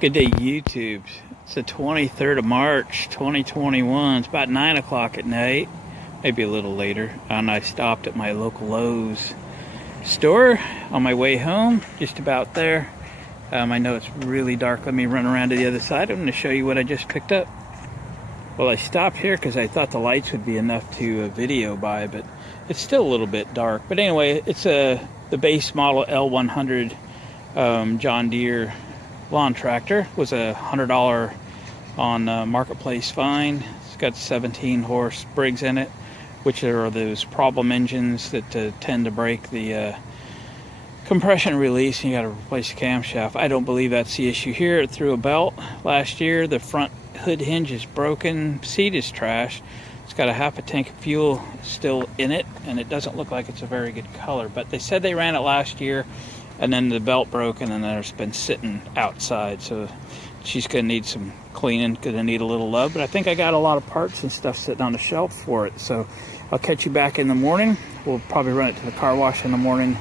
Good day, YouTube. It's the 23rd of March, 2021. It's about 9 o'clock at night, maybe a little later, and I stopped at my local Lowe's store on my way home, just about there. I know it's really dark. Let me run around to the other side. I'm going to show you what I just picked up. Well, I stopped here because I thought the lights would be enough to video by, but it's still a little bit dark. But anyway, it's the base model L100 John Deere lawn tractor. Was $100 on Marketplace Find. It's got 17 horse Briggs in it, which are those problem engines that tend to break the compression release, and you got to replace the camshaft. I don't believe that's the issue here. It threw a belt last year. The front hood hinge is broken. Seat is trash. It's got a half a tank of fuel still in it, and it doesn't look like it's a very good color. But they said they ran it last year, and then the belt broke, and then it's been sitting outside. So she's going to need some cleaning, going to need a little love. But I think I got a lot of parts and stuff sitting on the shelf for it. So I'll catch you back in the morning. We'll probably run it to the car wash in the morning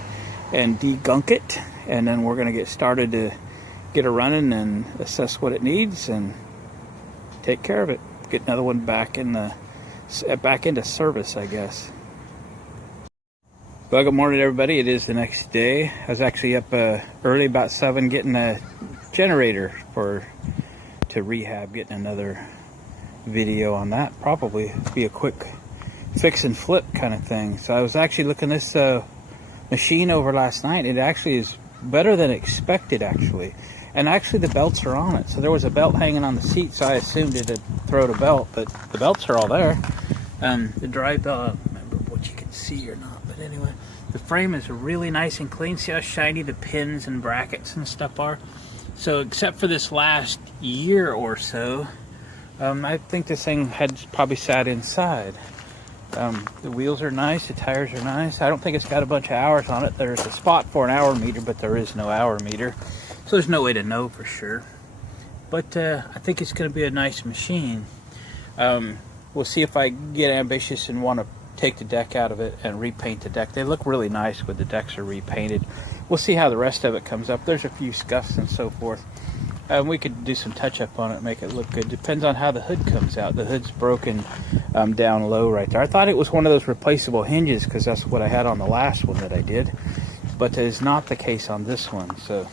and degunk it. And then we're going to get started to get it running and assess what it needs and take care of it. Get another one back into service, I guess. Well, good morning, everybody. It is the next day. I was actually up early, about 7, getting a generator to rehab, getting another video on that. Probably be a quick fix and flip kind of thing. So I was actually looking this machine over last night. It actually is better than expected, actually. And actually the belts are on it. So there was a belt hanging on the seat, so I assumed it had thrown a belt, but the belts are all there. The drive belt, I don't remember what you can see or not, but anyway, the frame is really nice and clean. See how shiny the pins and brackets and stuff are? So except for this last year or so, I think this thing had probably sat inside. The wheels are nice, the tires are nice. I don't think it's got a bunch of hours on it. There's a spot for an hour meter, but there is no hour meter. So there's no way to know for sure. But I think it's going to be a nice machine. We'll see if I get ambitious and want to take the deck out of it and repaint the deck. They look really nice when the decks are repainted. We'll see how the rest of it comes up. There's a few scuffs and so forth. We could do some touch-up on it, make it look good. Depends on how the hood comes out. The hood's broken down low right there. I thought it was one of those replaceable hinges because that's what I had on the last one that I did. But it is not the case on this one. So,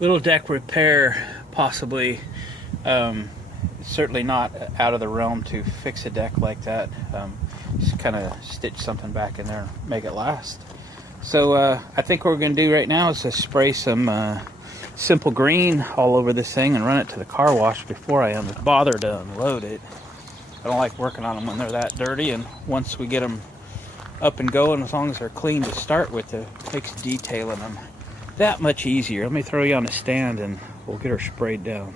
little deck repair, possibly. Certainly not out of the realm to fix a deck like that. Just kind of stitch something back in there and make it last. So I think what we're going to do right now is to spray some Simple Green all over this thing and run it to the car wash before I bother to unload it. I don't like working on them when they're that dirty, and once we get them up and going, as long as they're clean to start with, it makes detailing them that much easier. Let me throw you on a stand and we'll get her sprayed down.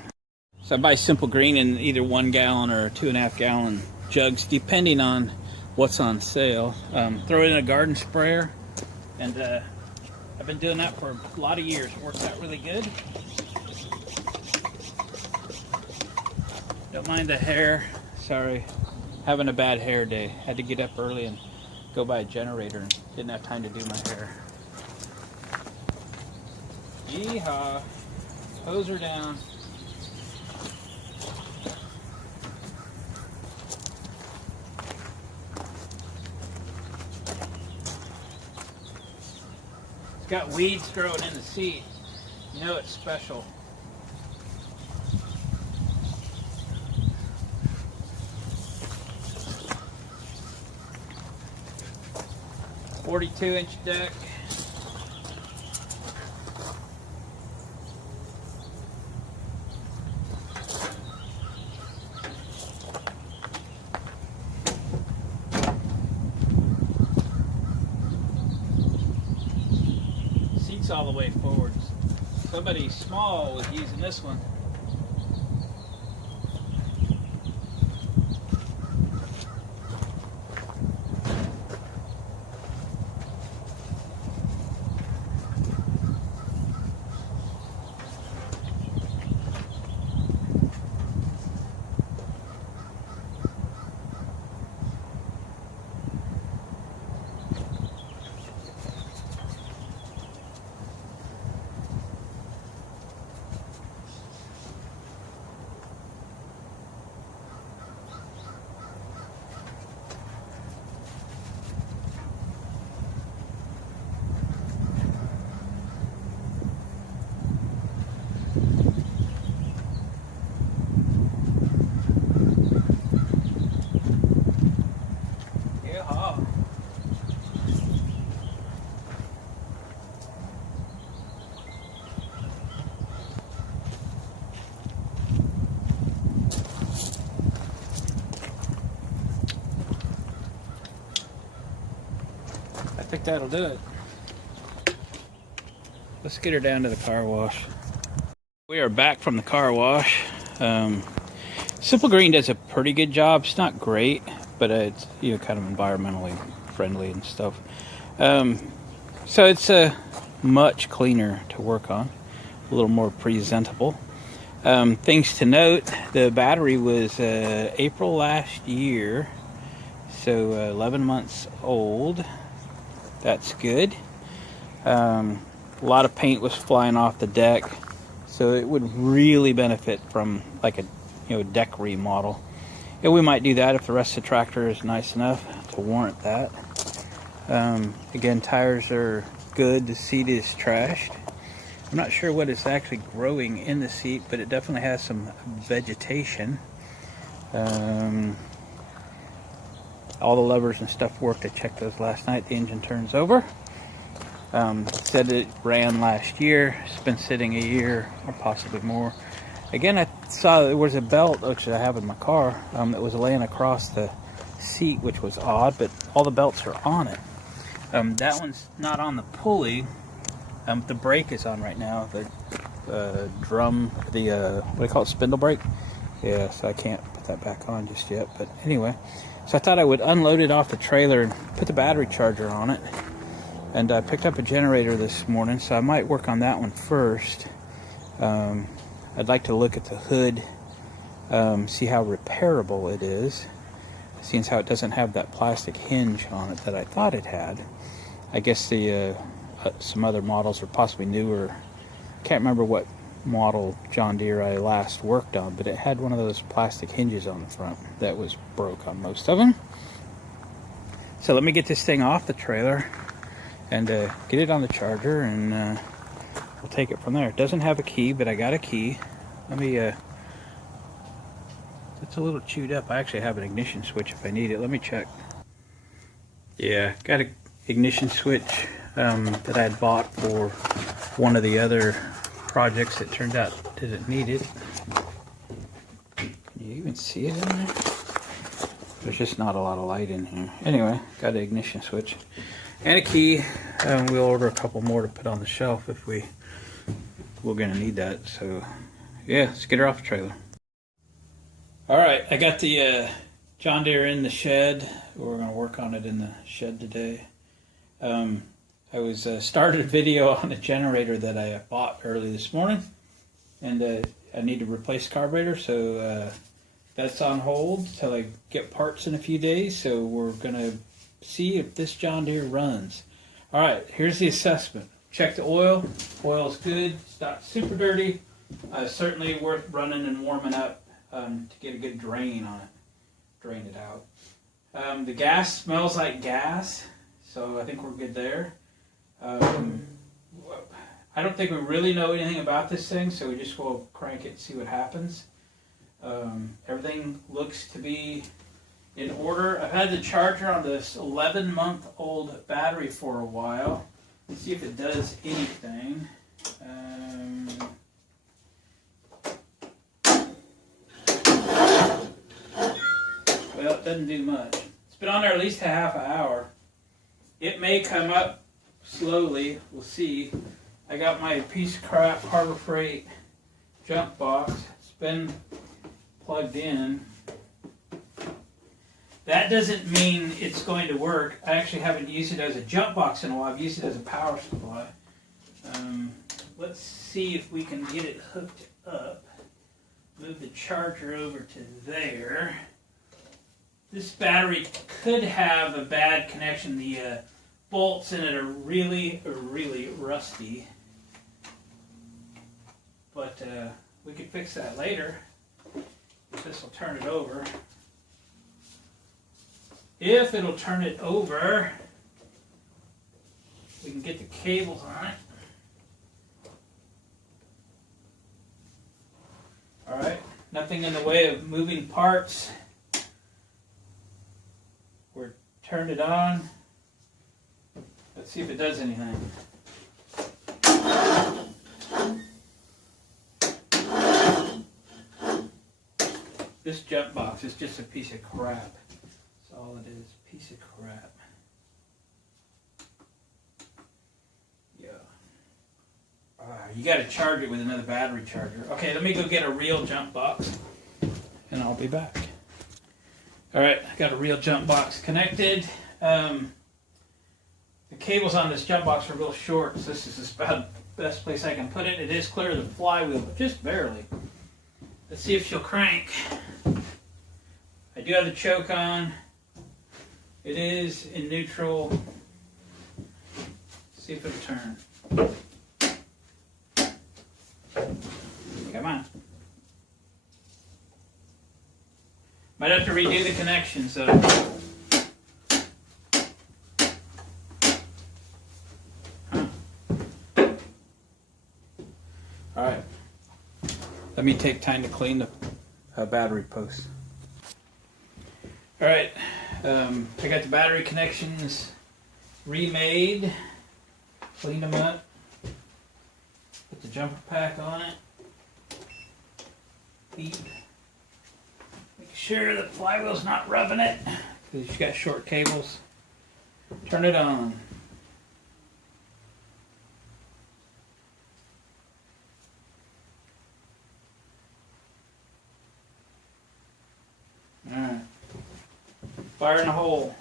So I buy Simple Green in either 1 gallon or 2.5 gallon jugs, depending on what's on sale. Throw it in a garden sprayer, and I've been doing that for a lot of years. It works out really good. Don't mind the hair. Sorry, having a bad hair day. Had to get up early and go buy a generator and didn't have time to do my hair. Yeehaw. Hose her down. Got weeds growing in the seat. You know it's special. .42-inch deck. All the way forwards. Somebody small was using this one. like that'll do it. Let's get her down to the car wash. We are back from the car wash. Simple Green does a pretty good job. It's not great, but it's, you know, kind of environmentally friendly and stuff. So it's much cleaner to work on, a little more presentable. Things to note: the battery was April last year, so 11 months old. That's good. A lot of paint was flying off the deck, so it would really benefit from like a deck remodel. And we might do that if the rest of the tractor is nice enough to warrant that. Again, tires are good. The seat is trashed. I'm not sure what is actually growing in the seat, but it definitely has some vegetation. All the levers and stuff worked. I checked those last night. The engine turns over. Said it ran last year. It's been sitting a year or possibly more. Again, I saw there was a belt, which I have in my car, that was laying across the seat, which was odd, but all the belts are on it. That one's not on the pulley. The brake is on right now. The drum, what do you call it, spindle brake? Yeah, so I can't put that back on just yet. But anyway, so I thought I would unload it off the trailer and put the battery charger on it. And I picked up a generator this morning, so I might work on that one first. I'd like to look at the hood, see how repairable it is, seeing how it doesn't have that plastic hinge on it that I thought it had. I guess the some other models are possibly newer. I can't remember what model John Deere I last worked on, but it had one of those plastic hinges on the front that was broke on most of them. So let me get this thing off the trailer and get it on the charger, and we'll take it from there. It doesn't have a key, but I got a key. Let me, it's a little chewed up. I actually have an ignition switch if I need it. Let me check. Yeah, got an ignition switch that I had bought for one of the other projects. It turned out didn't need it. Can you even see it in there? There's just not a lot of light in here. Anyway, got an ignition switch and a key. We'll order a couple more to put on the shelf if we're gonna need that. So yeah, let's get her off the trailer. All right, I got the John Deere in the shed. We're gonna work on it in the shed today. I was started a video on a generator that I bought early this morning, and I need to replace the carburetor, so that's on hold till I get parts in a few days. So we're gonna see if this John Deere runs. All right, here's the assessment. Check the oil. Oil's good. It's not super dirty. Certainly worth running and warming up to get a good drain on it. Drain it out. The gas smells like gas, so I think we're good there. I don't think we really know anything about this thing, so we just will crank it and see what happens. Everything looks to be in order. I've had the charger on this 11-month-old battery for a while. Let's see if it does anything. Well, it doesn't do much. It's been on there at least a half an hour. It may come up slowly. We'll see. I got my piece of crap Harbor Freight jump box. It's been plugged in. That doesn't mean it's going to work. I actually haven't used it as a jump box in a while. I've used it as a power supply. Let's see if we can get it hooked up. Move the charger over to there. This battery could have a bad connection. The bolts in it are really rusty. But we could fix that later. This will turn it over. If it'll turn it over, we can get the cables on it. Alright, nothing in the way of moving parts. We're turned it on. Let's see if it does anything. This jump box is just a piece of crap. That's all it is, piece of crap. You got to charge it with another battery charger. Okay, let me go get a real jump box, and I'll be back. All right, I got a real jump box connected. The cables on this jump box are real short, so this is about the best place I can put it. It is clear of the flywheel, but just barely. Let's see if she'll crank. I do have the choke on. It is in neutral. Let's see if it'll turn. Come on. Might have to redo the connection, so. Alright. Let me take time to clean the battery post. Alright. I got the battery connections remade. Cleaned them up. Put the jumper pack on it. Beep. Make sure the flywheel's not rubbing it, because you've got short cables. Turn it on. Alright. Fire in the hole.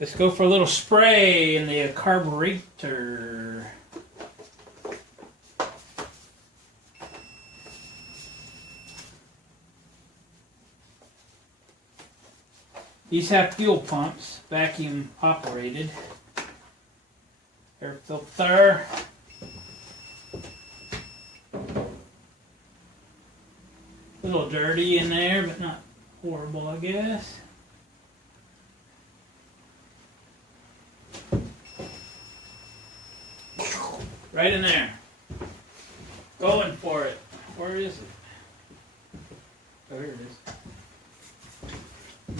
Let's go for a little spray in the carburetor. These have fuel pumps, vacuum operated. Air filter. A little dirty in there, but not horrible, I guess. Right in there. Going for it. Where is it? Oh, here it is.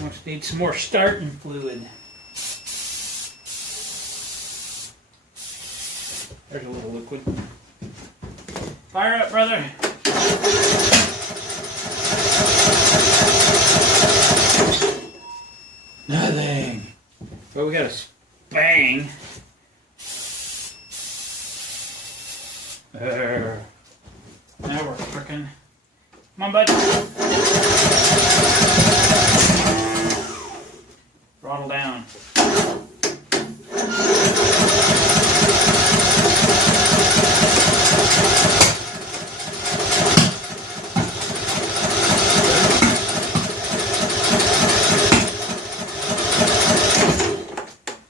Must need some more starting fluid. There's a little liquid. Fire up, brother. Nothing. But we got a bang. Now we're cooking. Come on, bud. Throttle down.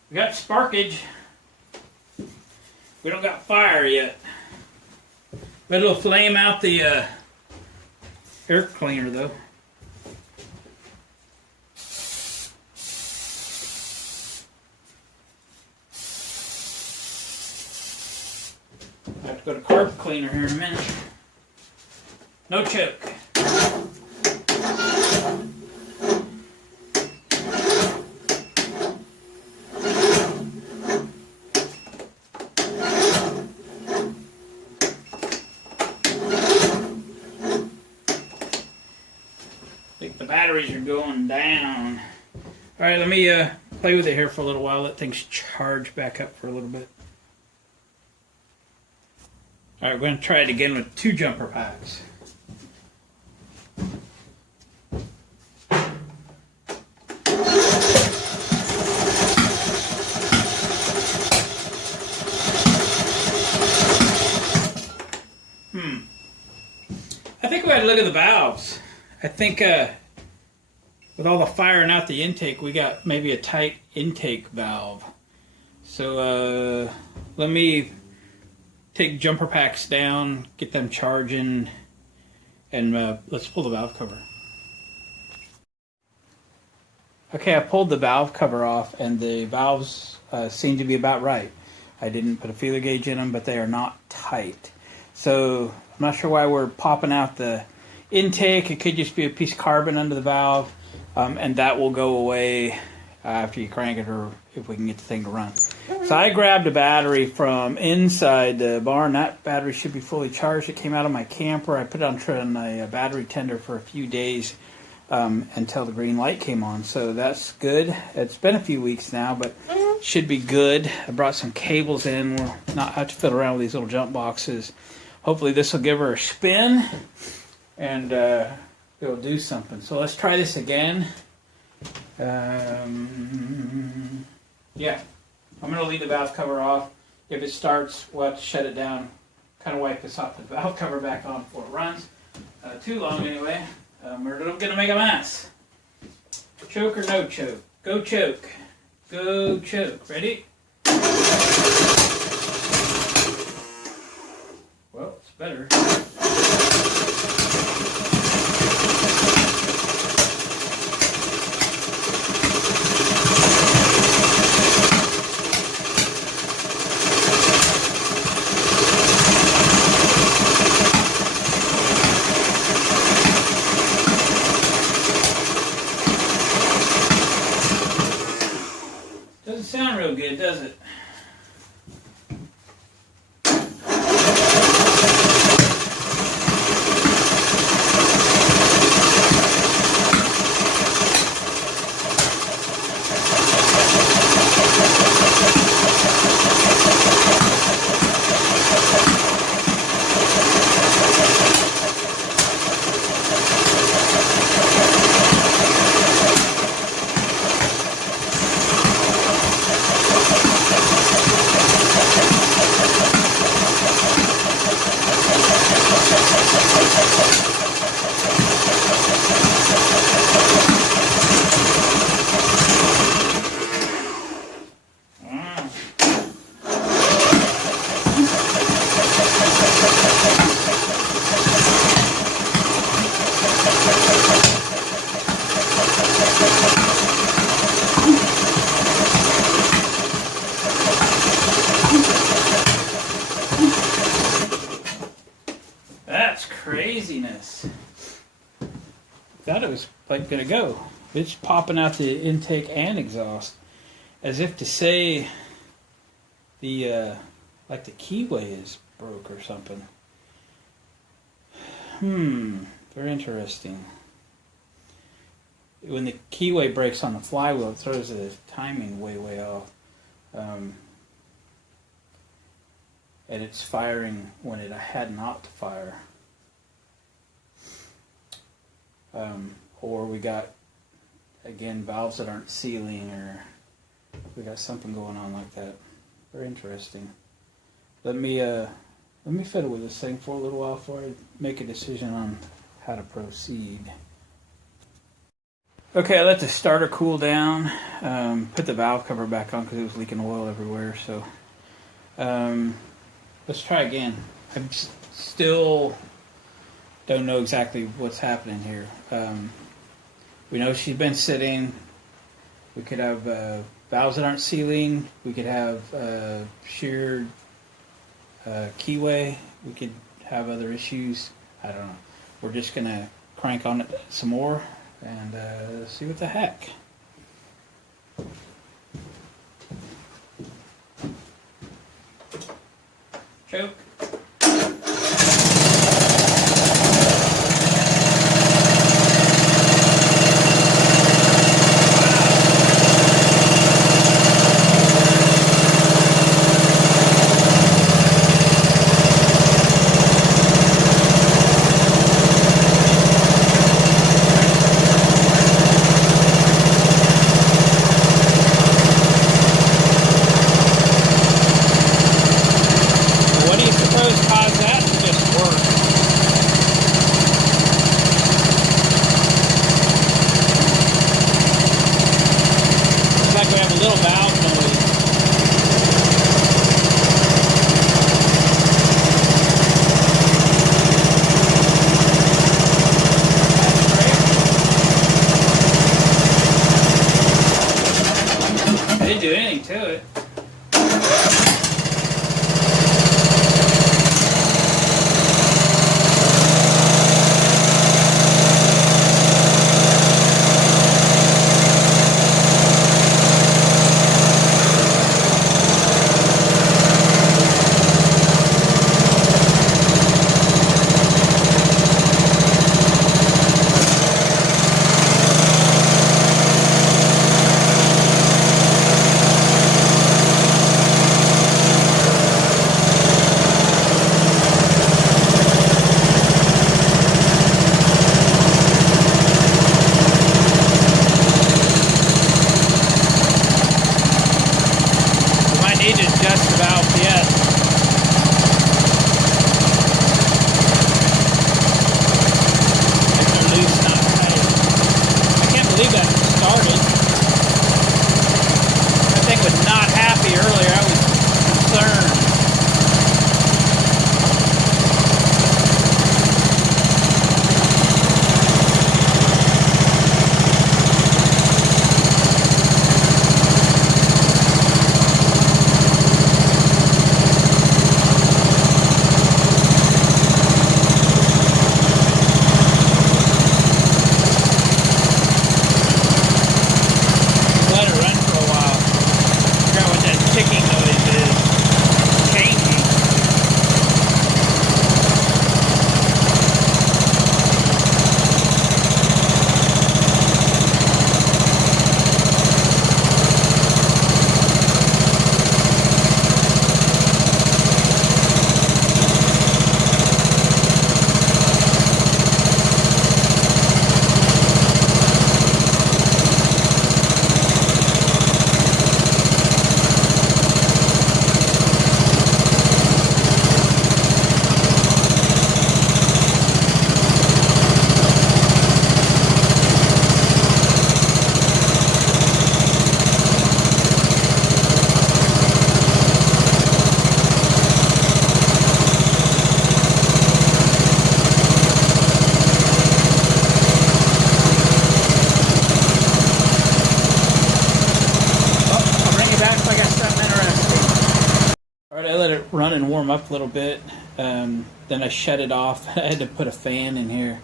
We got sparkage. We don't got fire yet. But it'll flame out the air cleaner, though. I have to go to carb cleaner here in a minute. No choke. I think the batteries are going down. Alright, let me play with it here for a little while. Let things charge back up for a little bit. Alright, we're going to try it again with 2 jumper packs. I think we got to look at the valves. I think with all the firing out the intake, we got maybe a tight intake valve. So let me take jumper packs down, get them charging, and let's pull the valve cover. Okay, I pulled the valve cover off, and the valves seem to be about right. I didn't put a feeler gauge in them, but they are not tight. So I'm not sure why we're popping out the intake. It could just be a piece of carbon under the valve, and that will go away after you crank it, or if we can get the thing to run. So I grabbed a battery from inside the barn. That battery should be fully charged. It came out of my camper. I put it on a battery tender for a few days until the green light came on. So that's good. It's been a few weeks now, but should be good. I brought some cables in. We'll not have to fiddle around with these little jump boxes. Hopefully this will give her a spin and it'll do something. So let's try this again. Yeah, I'm going to leave the valve cover off. If it starts, we'll have to shut it down, kind of wipe this off, the valve cover back on before it runs. Too long anyway. We're going to make a mess. Choke or no choke? Go choke. Go choke. Ready? Well, it's better. Doesn't sound real good, does it? That's craziness. Thought it was like gonna go. It's popping out the intake and exhaust, as if to say the like the keyway is broke or something. Very interesting. When the keyway breaks on the flywheel, it throws the timing way off. And it's firing when it had not to fire. Or we got, again, valves that aren't sealing, or we got something going on like that. Very interesting. Let me fiddle with this thing for a little while before I make a decision on how to proceed. Okay, I let the starter cool down. Put the valve cover back on because it was leaking oil everywhere. So let's try again. I still don't know exactly what's happening here. We know she's been sitting. We could have valves that aren't sealing. We could have sheared keyway. We could have other issues. I don't know. We're just going to crank on it some more and see what the heck. Choke. What do you think? believe that started. That thing was not happy earlier. I was concerned. Run and warm up a little bit, then I shut it off. I had to put a fan in here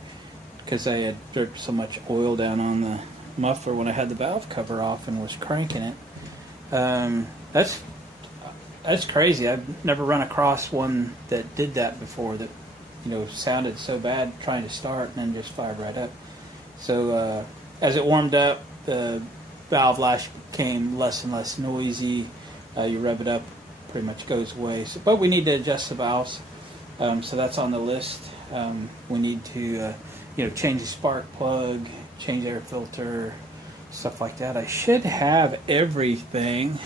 because I had dripped so much oil down on the muffler when I had the valve cover off and was cranking it. That's crazy. I've never run across one that did that before, that, you know, sounded so bad trying to start and then just fired right up. So as it warmed up, the valve lash became less and less noisy. You rev it up, pretty much goes away. So, but we need to adjust the valves, so that's on the list. We need to change the spark plug, change air filter, stuff like that. I should have everything.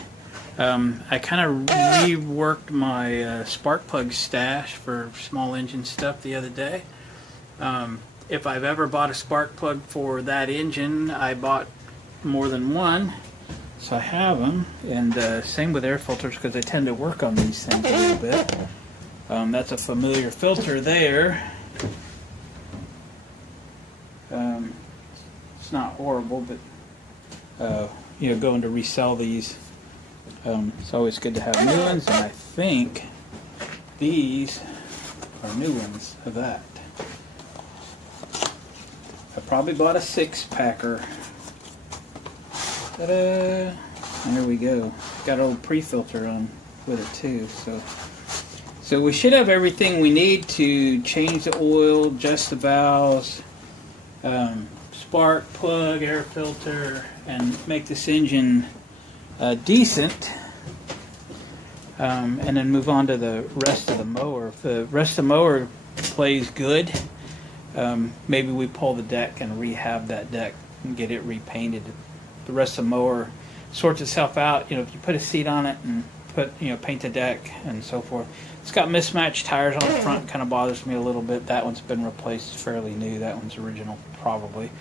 I kind of reworked my spark plug stash for small engine stuff the other day. If I've ever bought a spark plug for that engine, I bought more than one. So I have them, and same with air filters, because I tend to work on these things a little bit. That's a familiar filter there. It's not horrible, but going to resell these, it's always good to have new ones, and I think these are new ones of that. I probably bought a 6-packer. Ta-da! And there we go. Got a little pre-filter on with it too. So we should have everything we need to change the oil, adjust the valves, spark plug, air filter, and make this engine decent. And then move on to the rest of the mower. If the rest of the mower plays good, maybe we pull the deck and rehab that deck and get it repainted. The rest of the mower sorts itself out. If you put a seat on it and paint the deck and so forth. It's got mismatched tires on the front, kind of bothers me a little bit. That one's been replaced, fairly new. That one's original, probably.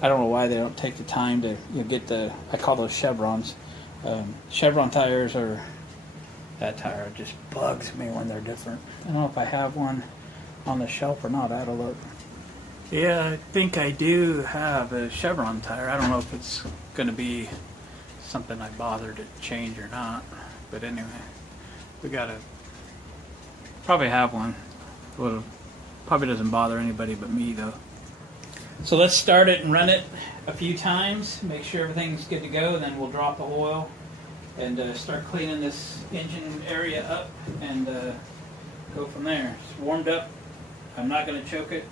I don't know why they don't take the time to get I call those chevrons. Chevron tires are, that tire just bugs me when they're different. I don't know if I have one on the shelf or not. I had to look. Yeah, I think I do have a Chevron tire. I don't know if it's going to be something I bother to change or not. But anyway, we got to probably have one. Well, probably doesn't bother anybody but me, though. So let's start it and run it a few times. Make sure everything's good to go. Then we'll drop the oil and start cleaning this engine area up and go from there. It's warmed up. I'm not going to choke it.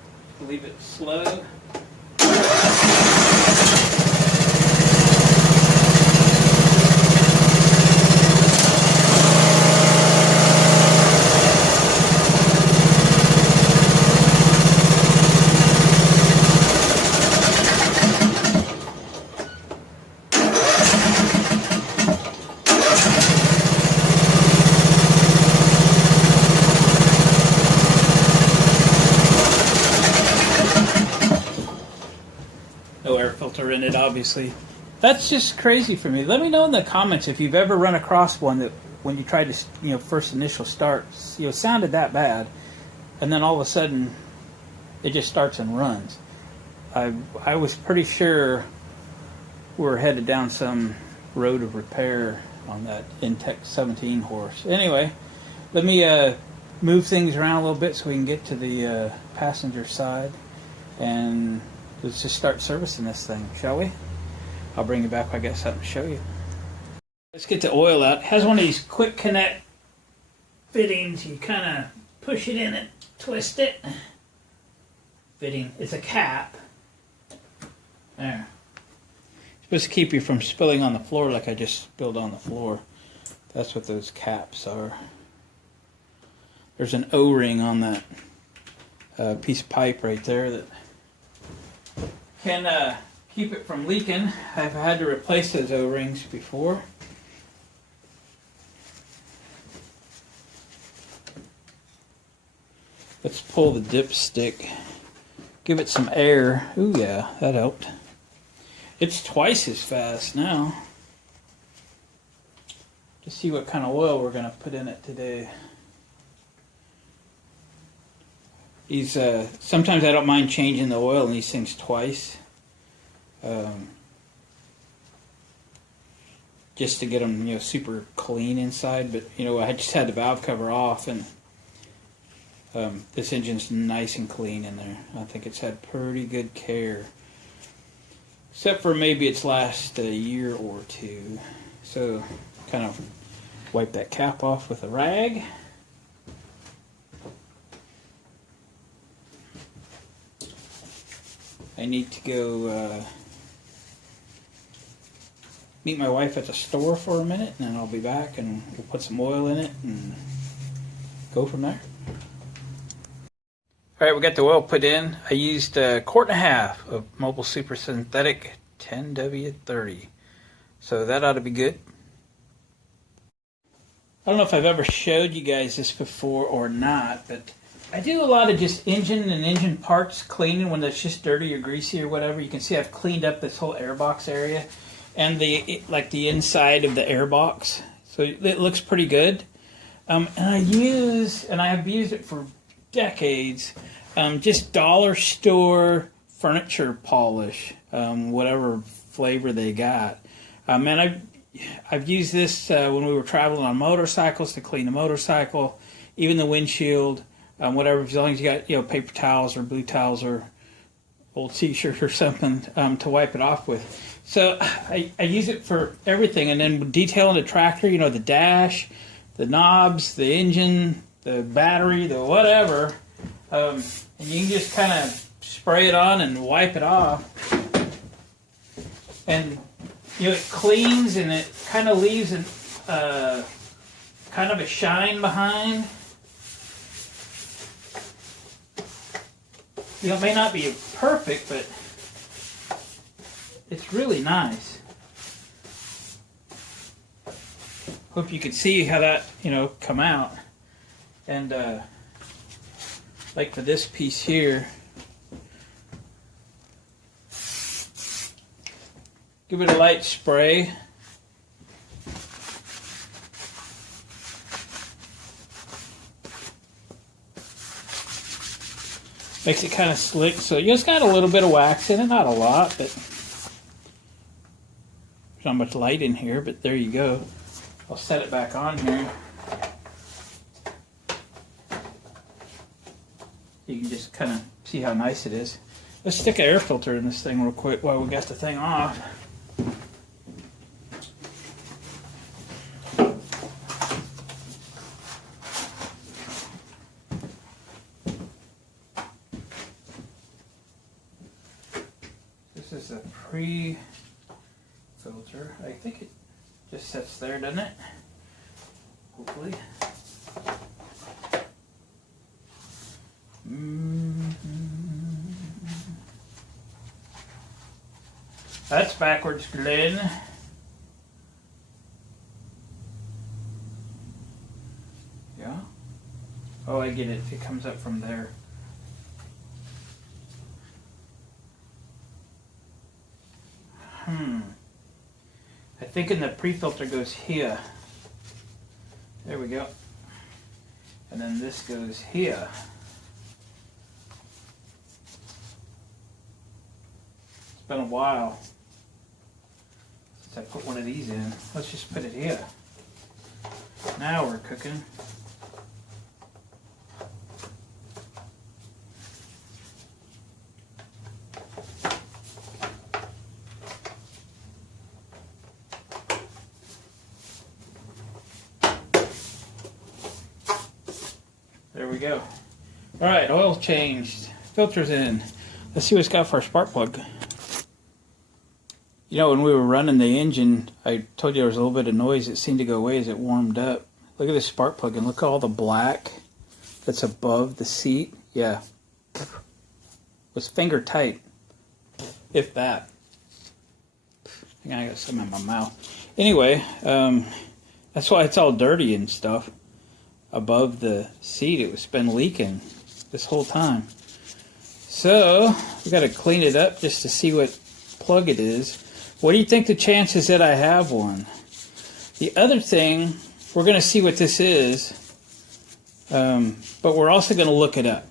Leave it slow. filter in it, obviously. That's just crazy for me. Let me know in the comments if you've ever run across one that when you tried to, first initial start, sounded that bad, and then all of a sudden it just starts and runs. I was pretty sure we were headed down some road of repair on that Intech 17 horse. Anyway, let me move things around a little bit so we can get to the passenger side, and let's just start servicing this thing, shall we? I'll bring you back when I get something to show you. Let's get the oil out. It has one of these quick connect fittings. You kind of push it in and twist it. Fitting. It's a cap. There. It's supposed to keep you from spilling on the floor like I just spilled on the floor. That's what those caps are. There's an O-ring on that piece of pipe right there that can keep it from leaking. I've had to replace those O-rings before. Let's pull the dipstick. Give it some air. Ooh yeah, that helped. It's twice as fast now. To see what kind of oil we're going to put in it today. Sometimes I don't mind changing the oil in these things twice. Just to get them, super clean inside. But, I just had the valve cover off, and this engine's nice and clean in there. I think it's had pretty good care. Except for maybe its last year or two. So, kind of wipe that cap off with a rag. I need to go meet my wife at the store for a minute, and then I'll be back and we'll put some oil in it and go from there. Alright, we got the oil put in. I used 1.5 quarts of Mobile Super Synthetic 10W30. So that ought to be good. I don't know if I've ever showed you guys this before or not, but I do a lot of just engine and engine parts cleaning when it's just dirty or greasy or whatever. You can see I've cleaned up this whole airbox area and the inside of the airbox. So it looks pretty good. And I have used it for decades, just dollar store furniture polish, whatever flavor they got. And I've used this when we were traveling on motorcycles to clean the motorcycle, even the windshield, whatever, as long as you got paper towels or blue towels or old t-shirt or something to wipe it off with. So I use it for everything, and then detailing the tractor, the dash, the knobs, the engine, the battery, the whatever, and you can just kind of spray it on and wipe it off, and it cleans and it kind of leaves kind of a shine behind. It may not be perfect, but it's really nice. Hope you can see how that come out. And like for this piece here, give it a light spray. Makes it kind of slick, so it's got a little bit of wax in it, not a lot, but there's not much light in here, but there you go. I'll set it back on here. You can just kind of see how nice it is. Let's stick an air filter in this thing real quick while we got the thing off. This is a pre-filter. I think it just sits there, doesn't it? Hopefully. That's backwards, Glenn. Yeah. Oh, I get it. It comes up from there. I think in the pre-filter goes here. There we go. And then this goes here. It's been a while since I put one of these in. Let's just put it here. Now we're cooking. There we go. All right, oil changed, filters in. Let's see what it's got for our spark plug. You know, when we were running the engine, I told you there was a little bit of noise. It seemed to go away as it warmed up. Look at this spark plug and look at all the black that's above the seat. Yeah. It was finger tight, if that. I think I got some in my mouth. Anyway, that's why it's all dirty and stuff. Above the seat, it was been leaking this whole time. So we got to clean it up just to see what plug it is. What do you think the chances that I have one? The other thing, we're going to see what this is, but we're also going to look it up.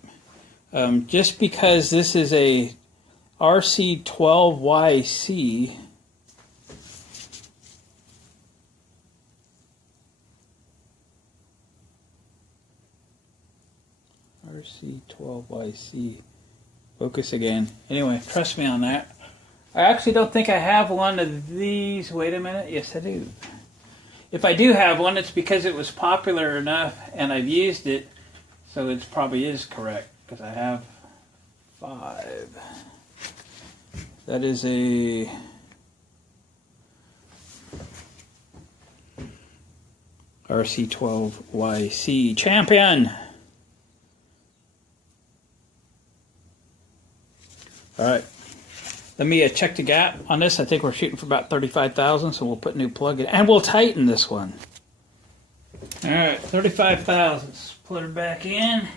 Just because this is a RC12YC, RC12YC, focus again. Anyway, trust me on that. I actually don't think I have one of these. Wait a minute. Yes, I do. If I do have one, it's because it was popular enough and I've used it, so it probably is correct, because I have 5. That is a RC12YC Champion. All right. Let me check the gap on this. I think we're shooting for about 35,000, so we'll put a new plug in. And we'll tighten this one. All right, 35,000. Let's put her back in.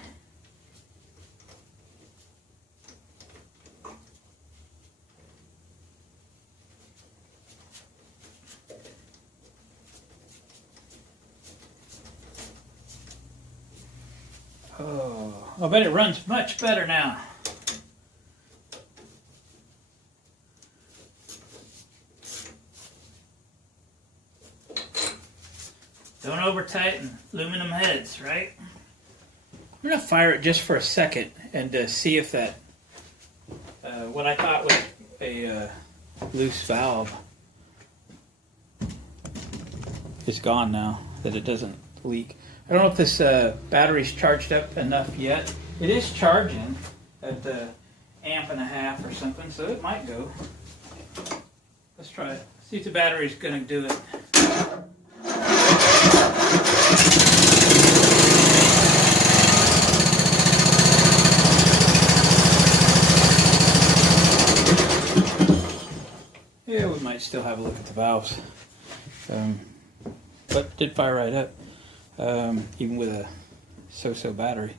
Oh, I bet it runs much better now. Don't over tighten aluminum heads, right? I'm gonna fire it just for a second and see if that what I thought was a loose valve is gone now, that it doesn't leak. I don't know if this battery's charged up enough yet. It is charging at the 1.5 amps or something, so it might go. Let's try it. See if the battery's gonna do it. Yeah, we might still have a look at the valves, but did fire right up, even with a so-so battery.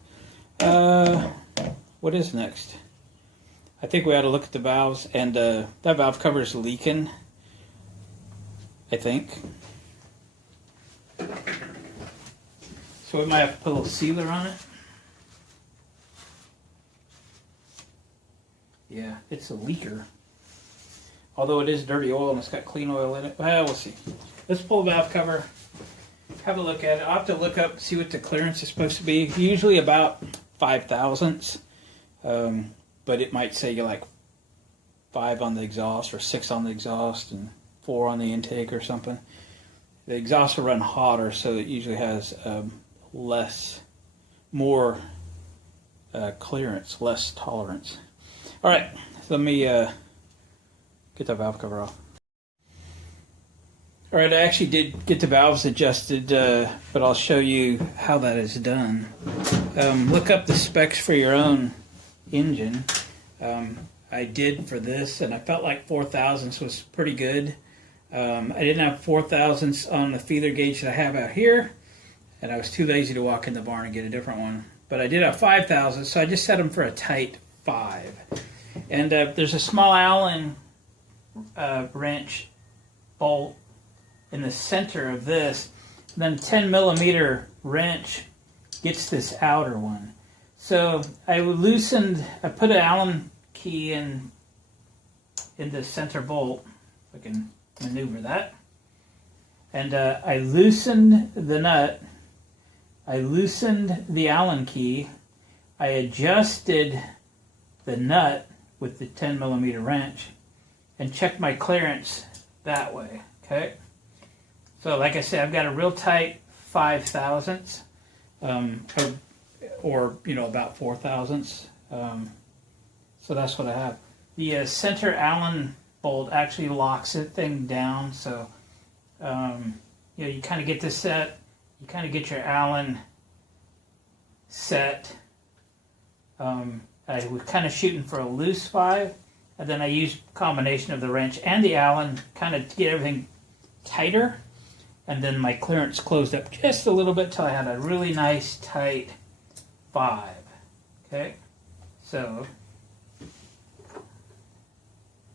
What is next? I think we ought to look at the valves, and that valve cover is leaking, I think. So we might have to put a little sealer on it. Yeah, it's a leaker. Although it is dirty oil and it's got clean oil in it. Well, we'll see. Let's pull the valve cover, have a look at it. I'll have to look up, see what the clearance is supposed to be. Usually about 5 thousandths, but it might say like 5 on the exhaust or 6 on the exhaust and 4 on the intake or something. The exhaust will run hotter, so it usually has more clearance, less tolerance. All right, so let me get that valve cover off. All right, I actually did get the valves adjusted, but I'll show you how that is done. Look up the specs for your own engine. I did for this, and I felt like 4 thousandths was pretty good. I didn't have 4 thousandths on the feeler gauge that I have out here, and I was too lazy to walk in the barn and get a different one. But I did have 5 thousandths, so I just set them for a tight 5. And there's a small Allen wrench bolt in the center of this. Then a 10 millimeter wrench gets this outer one. So I put an Allen key in the center bolt. I can maneuver that. And I loosened the nut. I loosened the Allen key. I adjusted the nut with the 10 millimeter wrench and checked my clearance that way. Okay. So like I said, I've got a real tight 5 thousandths, or about 4 thousandths. So that's what I have. The center Allen bolt actually locks the thing down. So you kind of get this set. You kind of get your Allen set. I was kind of shooting for a loose 5, and then I used a combination of the wrench and the Allen kind of to get everything tighter. And then my clearance closed up just a little bit till I had a really nice tight 5. Okay, so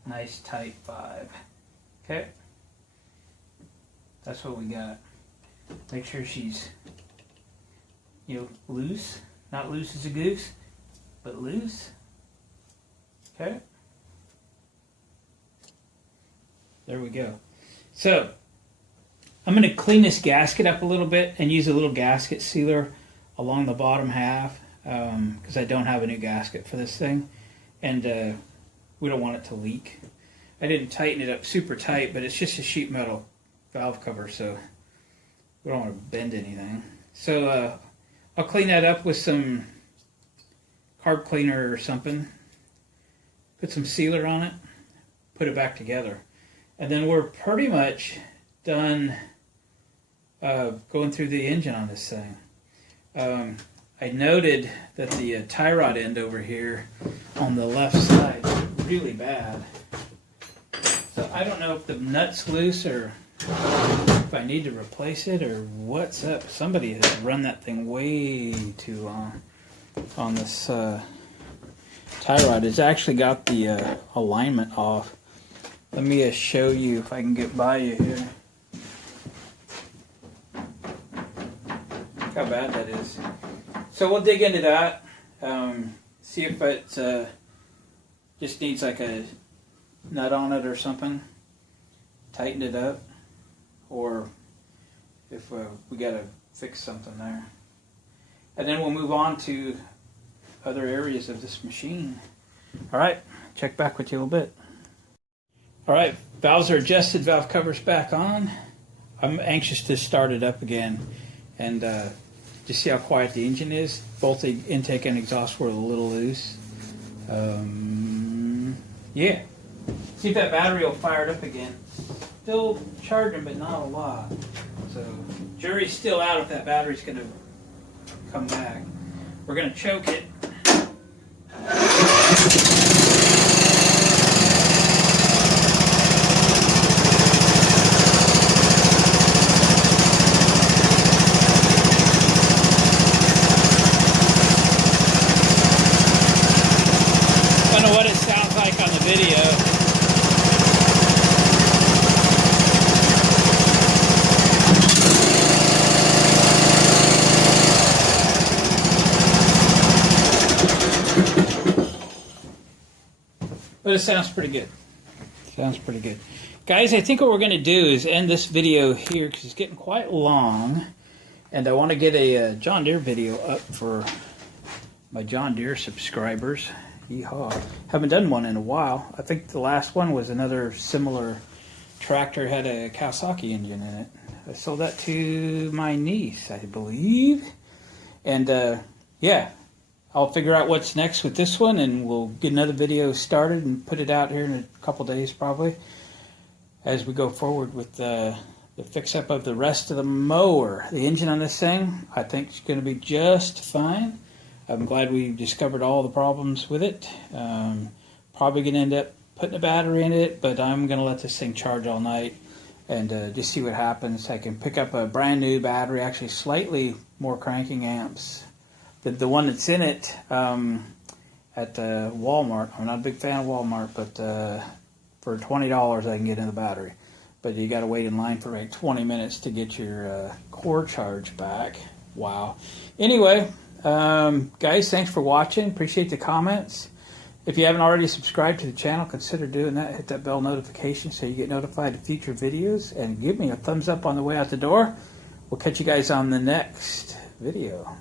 nice tight 5. Okay, that's what we got. Make sure she's loose, not loose as a goose, but loose. Okay, there we go. So I'm going to clean this gasket up a little bit and use a little gasket sealer along the bottom half because I don't have a new gasket for this thing, and we don't want it to leak. I didn't tighten it up super tight, but it's just a sheet metal valve cover, so we don't want to bend anything. So I'll clean that up with some carb cleaner or something, put some sealer on it, put it back together, and then we're pretty much done going through the engine on this thing. I noted that the tie rod end over here on the left side is really bad. So I don't know if the nut's loose or if I need to replace it or what's up. Somebody has run that thing way too long on this tie rod. It's actually got the alignment off. Let me show you if I can get by you here. Look how bad that is. So we'll dig into that. See if it just needs like a nut on it or something. Tighten it up. Or if we got to fix something there. And then we'll move on to other areas of this machine. Alright, check back with you a little bit. Alright, valves are adjusted, valve cover's back on. I'm anxious to start it up again and just see how quiet the engine is. Both the intake and exhaust were a little loose. Yeah. See if that battery will fire it up again. Still charging, but not a lot. So, jury's still out if that battery's going to come back. We're going to choke it. I don't know what it sounds like on the video. But it sounds pretty good. Sounds pretty good. Guys, I think what we're going to do is end this video here because it's getting quite long. And I want to get a John Deere video up for my John Deere subscribers. Yeehaw. Haven't done one in a while. I think the last one was another similar tractor, had a Kawasaki engine in it. I sold that to my niece, I believe. And yeah. I'll figure out what's next with this one, and we'll get another video started and put it out here in a couple days probably as we go forward with the fix-up of the rest of the mower. The engine on this thing, I think, is going to be just fine. I'm glad we discovered all the problems with it. Probably going to end up putting a battery in it, but I'm going to let this thing charge all night and just see what happens. I can pick up a brand new battery, actually slightly more cranking amps. The one that's in it at Walmart. I'm not a big fan of Walmart, but For $20, I can get in the battery. But you got to wait in line for like 20 minutes to get your core charge back. Wow. Anyway, guys, thanks for watching. Appreciate the comments. If you haven't already subscribed to the channel, consider doing that. Hit that bell notification so you get notified of future videos. And give me a thumbs up on the way out the door. We'll catch you guys on the next video.